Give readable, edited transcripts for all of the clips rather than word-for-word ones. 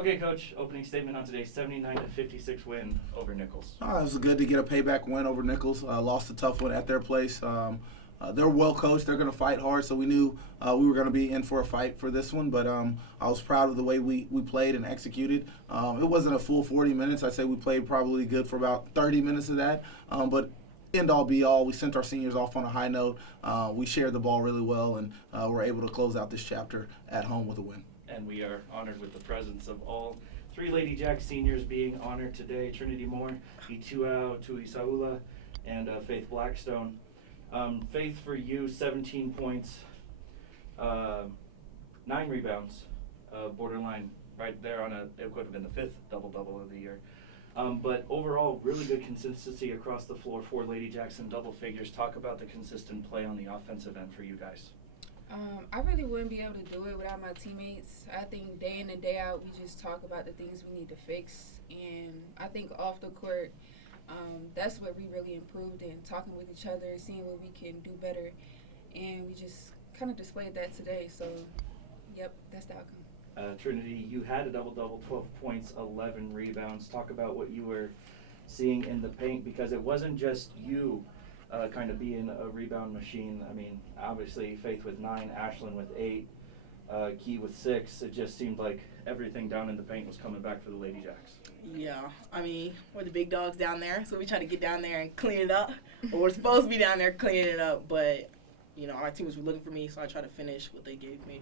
Okay, Coach, opening statement on today's 79-56 win over Nicholls. It was good to get a payback win over Nicholls. Lost a tough one at their place. They're well coached. They're going to fight hard, so we knew we were going to be in for a fight for this one. But I was proud of the way we played and executed. It wasn't a full 40 minutes. I'd say we played probably good for about 30 minutes of that. But end all be all, we sent our seniors off on a high note. We shared the ball really well, and were able to close out this chapter at home with a win. And we are honored with the presence of all three Lady Jack seniors being honored today: Trinity Moore, Ituau, Tuisaula, and Faith Blackstone. Faith, for you, 17 points, 9 rebounds, borderline right there on it could have been the 5th double-double of the year. But overall, really good consistency across the floor for Lady Jacks in double figures. Talk about the consistent play on the offensive end for you guys. I really wouldn't be able to do it without my teammates. I think day in and day out, we just talk about the things we need to fix. And I think off the court, that's what we really improved in, talking with each other, seeing what we can do better. And we just kind of displayed that today. So, yep, that's the outcome. Trinity, you had a double-double, 12 points, 11 rebounds. Talk about what you were seeing in the paint, because it wasn't just you kind of being a rebound machine. I mean, obviously, Faith with 9, Ashlyn with 8, Key with 6. It just seemed like everything down in the paint was coming back for the Lady Jacks. Yeah, I mean, we're the big dogs down there, so we try to get down there and clean it up. Or we're supposed to be down there cleaning it up, but, you know, our teammates were looking for me, so I tried to finish what they gave me.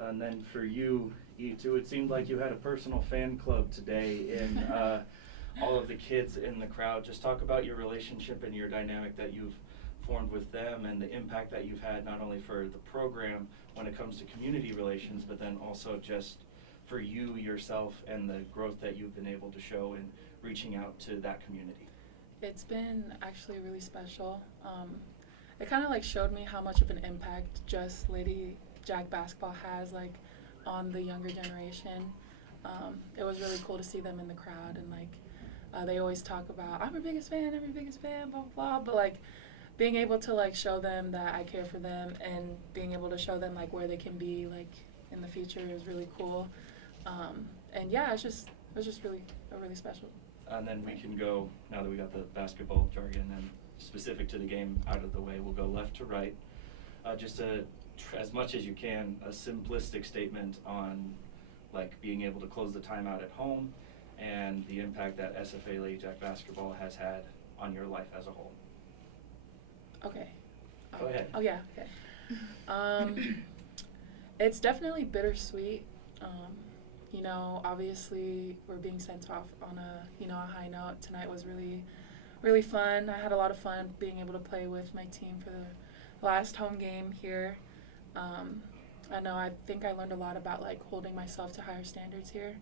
And then for you, Ituau, it seemed like you had a personal fan club today in all of the kids in the crowd. Just talk about your relationship and your dynamic that you've formed with them and the impact that you've had not only for the program when it comes to community relations, but then also just for you yourself and the growth that you've been able to show in reaching out to that community. It's been actually really special. It kind of like showed me how much of an impact just Lady Jack basketball has like on the younger generation. It was really cool to see them in the crowd, and like they always talk about, I'm your biggest fan, blah, blah, blah. But like being able to like show them that I care for them and being able to show them like where they can be like in the future is really cool. And yeah, it was just really special. And then we can go, now that we got the basketball jargon and specific to the game out of the way, we'll go left to right. Just as much as you can, a simplistic statement on like being able to close the timeout at home and the impact that SFA Lady Jack basketball has had on your life as a whole. Okay. Go ahead. Oh yeah, okay. It's definitely bittersweet. You know, obviously we're being sent off on a high note. Tonight was really, really fun. I had a lot of fun being able to play with my team for the last home game here. I think I learned a lot about like holding myself to higher standards here.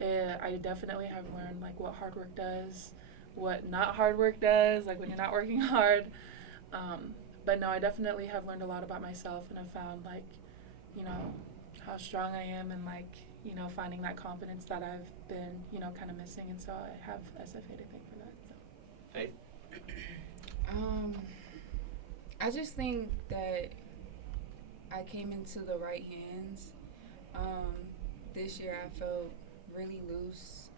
I definitely have learned like what hard work does, what not hard work does, like when you're not working hard. But no, I definitely have learned a lot about myself, and I've found like, you know, how strong I am, and like, you know, finding that confidence that I've been, you know, kind of missing. And so I have SFA to thank for that. So. Faith? I just think that I came into the right hands. This year I felt really loose.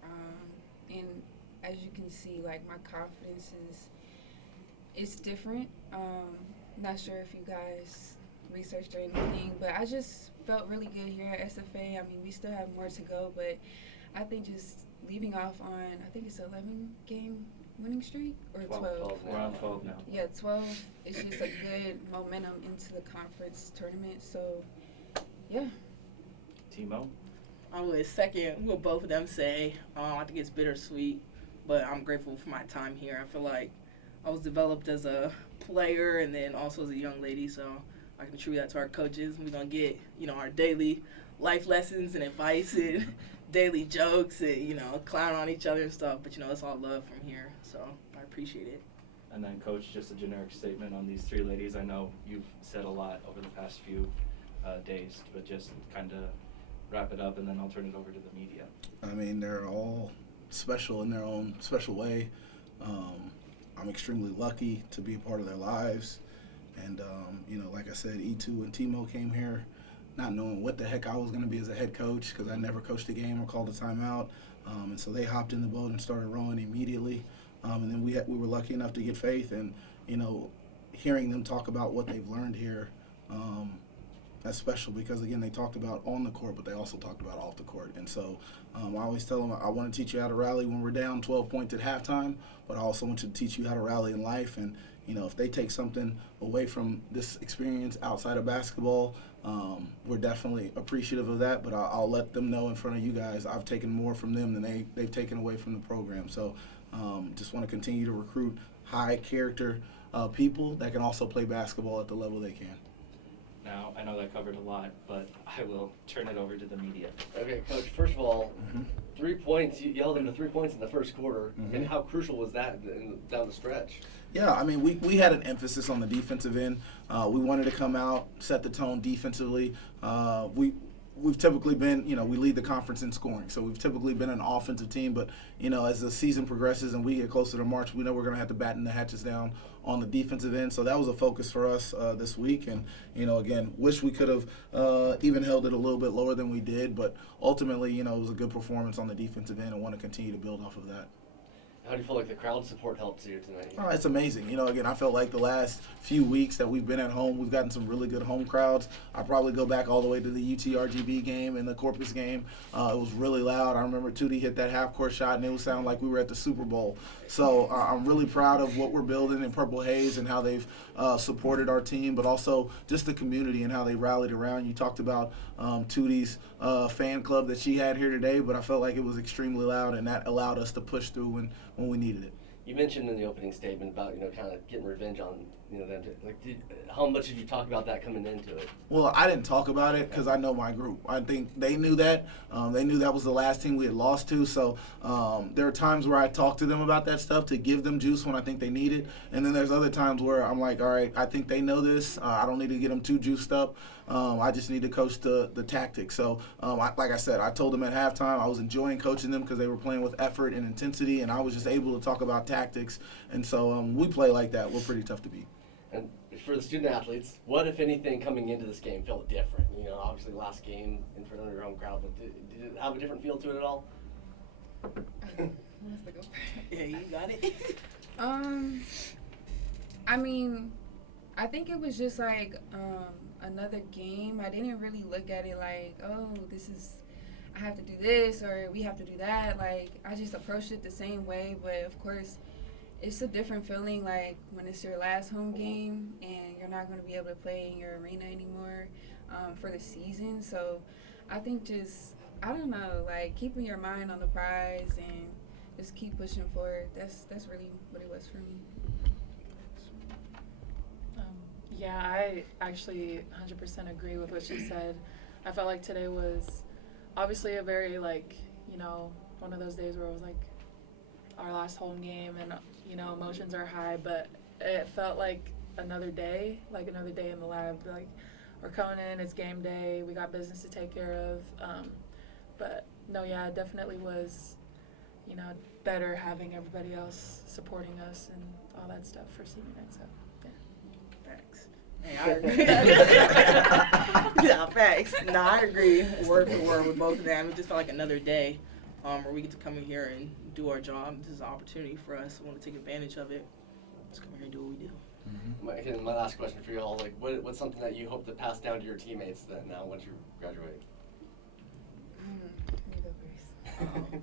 And as you can see, like my confidence is different. Not sure if you guys researched or anything, but I just felt really good here at SFA. I mean, we still have more to go, but I think just leaving off on, I think it's 11 game winning streak or 12. We're on 12 now. Yeah, 12. It's just a good momentum into the conference tournament. So, yeah. Timo? I would second what both of them say. I think it's bittersweet, but I'm grateful for my time here. I feel like I was developed as a player and then also as a young lady, so I can attribute that to our coaches. We're going to get, you know, our daily life lessons and advice and daily jokes and, you know, clown on each other and stuff. But, you know, it's all love from here, so I appreciate it. And then, Coach, just a generic statement on these three ladies. I know you've said a lot over the past few days, but just kind of wrap it up, and then I'll turn it over to the media. I mean, they're all special in their own special way. I'm extremely lucky to be a part of their lives. And, you know, like I said, Ituau and Timo came here not knowing what the heck I was going to be as a head coach because I never coached a game or called a timeout. And so they hopped in the boat and started rowing immediately. And then we were lucky enough to get Faith, and hearing them talk about what they've learned here, that's special because again they talked about on the court, but they also talked about off the court. And so I always tell them I want to teach you how to rally when we're down 12 points at halftime, but I also want you to teach you how to rally in life. And if they take something away from this experience outside of basketball, we're definitely appreciative of that. But I'll let them know in front of you guys I've taken more from them than they've taken away from the program. So just want to continue to recruit high character people that can also play basketball at the level they can. Now, I know that covered a lot, but I will turn it over to the media. Okay, Coach, first of all, 3 points, you held them to 3 points in the first quarter, and how crucial was that down the stretch? Yeah, I mean, we had an emphasis on the defensive end. We wanted to come out, set the tone defensively. We've typically been, we lead the conference in scoring. So we've typically been an offensive team. But, as the season progresses and we get closer to March, we know we're going to have to batten the hatches down on the defensive end. So that was a focus for us this week. And, again, wish we could have even held it a little bit lower than we did. But ultimately, it was a good performance on the defensive end and want to continue to build off of that. How do you feel like the crowd support helped you tonight? Oh, it's amazing. Again, I felt like the last few weeks that we've been at home, we've gotten some really good home crowds. I probably go back all the way to the UTRGB game and the Corpus game. It was really loud. I remember Tootie hit that half-court shot, and it would sound like we were at the Super Bowl. So I'm really proud of what we're building in Purple Haze and how they've supported our team, but also just the community and how they rallied around. You talked about Tootie's fan club that she had here today, but I felt like it was extremely loud, and that allowed us to push through when we needed it. You mentioned in the opening statement about, kind of getting revenge on, them. How much did you talk about that coming into it? Well, I didn't talk about it because I know my group. I think they knew that. They knew that was the last team we had lost to. So there are times where I talk to them about that stuff to give them juice when I think they need it. And then there's other times where I'm like, all right, I think they know this. I don't need to get them too juiced up. I just need to coach the tactics. So, like I said, I told them at halftime I was enjoying coaching them because they were playing with effort and intensity, and I was just able to talk about tactics. And so we play like that. We're pretty tough to beat. And for the student athletes, what, if anything, coming into this game felt different? Obviously last game in front of your own crowd, but did it have a different feel to it at all? Yeah, you got it. I mean, I think it was just like another game. I didn't really look at it like, oh, I have to do this or we have to do that. Like, I just approached it the same way, but of course, it's a different feeling like when it's your last home game and you're not going to be able to play in your arena anymore for the season. So I think I don't know, like keeping your mind on the prize and just keep pushing forward. That's really what it was for me. Yeah, I actually 100% agree with what she said. I felt like today was obviously a very one of those days where it was like our last home game and emotions are high, but it felt like another day in the lab. Like, we're coming in, it's game day, we got business to take care of. But no, yeah, it definitely was better having everybody else supporting us and all that stuff for senior night. So Facts. Hey, I agree. Yeah, facts. No, I agree word for word with both of them. It just felt like another day where we get to come in here and do our job. This is an opportunity for us. I want to take advantage of it. Let's come here and do what we do. My last question for you all, what's something that you hope to pass down to your teammates then now once you graduate? You go first.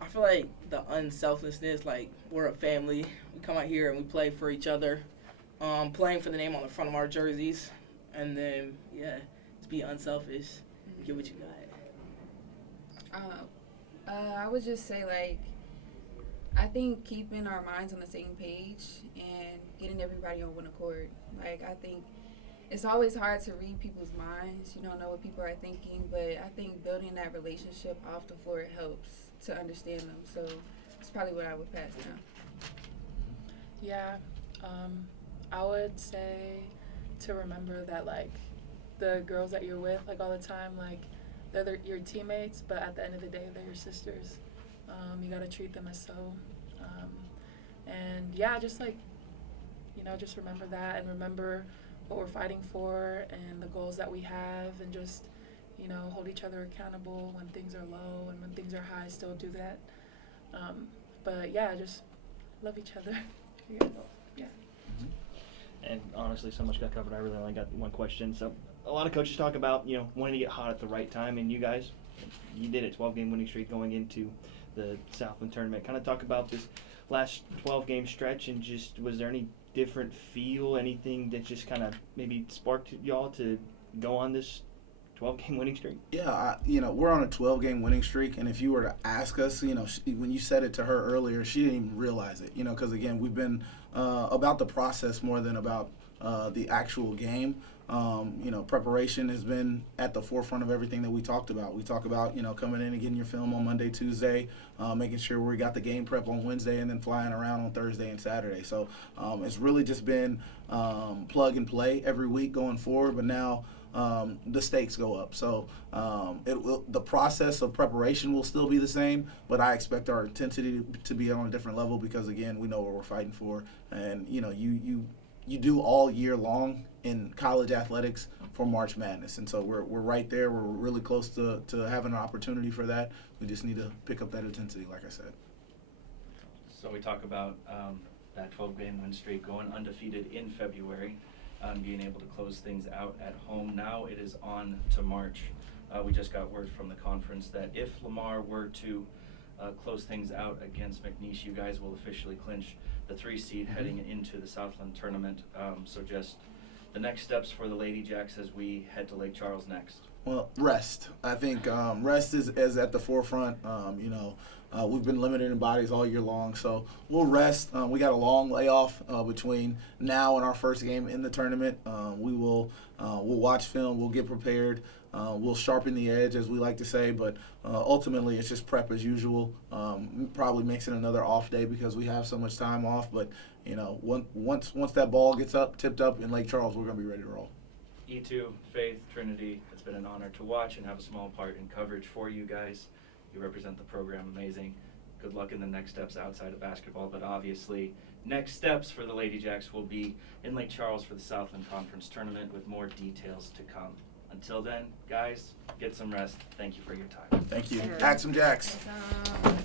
I feel like the unselflessness, like we're a family. We come out here and we play for each other, playing for the name on the front of our jerseys, and then just be unselfish, get what you got. I would just say I think keeping our minds on the same page and getting everybody on one accord. Like, I think it's always hard to read people's minds. You don't know what people are thinking, but I think building that relationship off the floor helps to understand them. So it's probably what I would pass now. yeah, I would say to remember that the girls that you're with all the time, they're your teammates, but at the end of the day, they're your sisters. You gotta treat them as so. And yeah, just just remember that and remember what we're fighting for and the goals that we have, and just, you know, hold each other accountable when things are low, and when things are high, still do that. But yeah, just love each other. Yeah. And honestly, so much got covered. I really only got one question. So a lot of coaches talk about, you know, wanting to get hot at the right time, and you guys, you did it. 12-game winning streak going into the Southland tournament. Kind of talk about this last 12-game stretch, and just was there any different feel, anything that just kind of maybe sparked y'all to go on this 12-game winning streak? Yeah, you know, we're on a 12-game winning streak, and if you were to ask us, you know, when you said it to her earlier, she didn't even realize it, you know, because, again, we've been about the process more than about the actual game. You know, preparation has been at the forefront of everything that we talked about. We talk about, you know, coming in and getting your film on Monday, Tuesday, making sure we got the game prep on Wednesday, and then flying around on Thursday and Saturday. So it's really just been plug and play every week going forward, but now the stakes go up. So the process of preparation will still be the same, but I expect our intensity to be on a different level because, again, we know what we're fighting for. And, you know, you do all year long in college athletics for March Madness. And so we're right there. We're really close to having an opportunity for that. We just need to pick up that intensity, like I said. So we talk about that 12-game win streak, going undefeated in February, being able to close things out at home. Now it is on to March. We just got word from the conference that if Lamar were to close things out against McNeese, you guys will officially clinch the 3 seed heading into the Southland tournament. So just the next steps for the Lady Jacks as we head to Lake Charles next. Well, rest. I think rest is at the forefront. You know, we've been limited in bodies all year long, so we'll rest. We got a long layoff between now and our first game in the tournament. We'll watch film. We'll get prepared. We'll sharpen the edge, as we like to say, but ultimately it's just prep as usual. Probably makes it another off day because we have so much time off. But you know, once that ball gets tipped up in Lake Charles, we're going to be ready to roll. Ituau, Faith, Trinity, it's been an honor to watch and have a small part in coverage for you guys. You represent the program amazing. Good luck in the next steps outside of basketball, but obviously next steps for the Lady Jacks will be in Lake Charles for the Southland Conference Tournament with more details to come. Until then, guys, get some rest. Thank you for your time. Thank you. Act some Jacks. Um,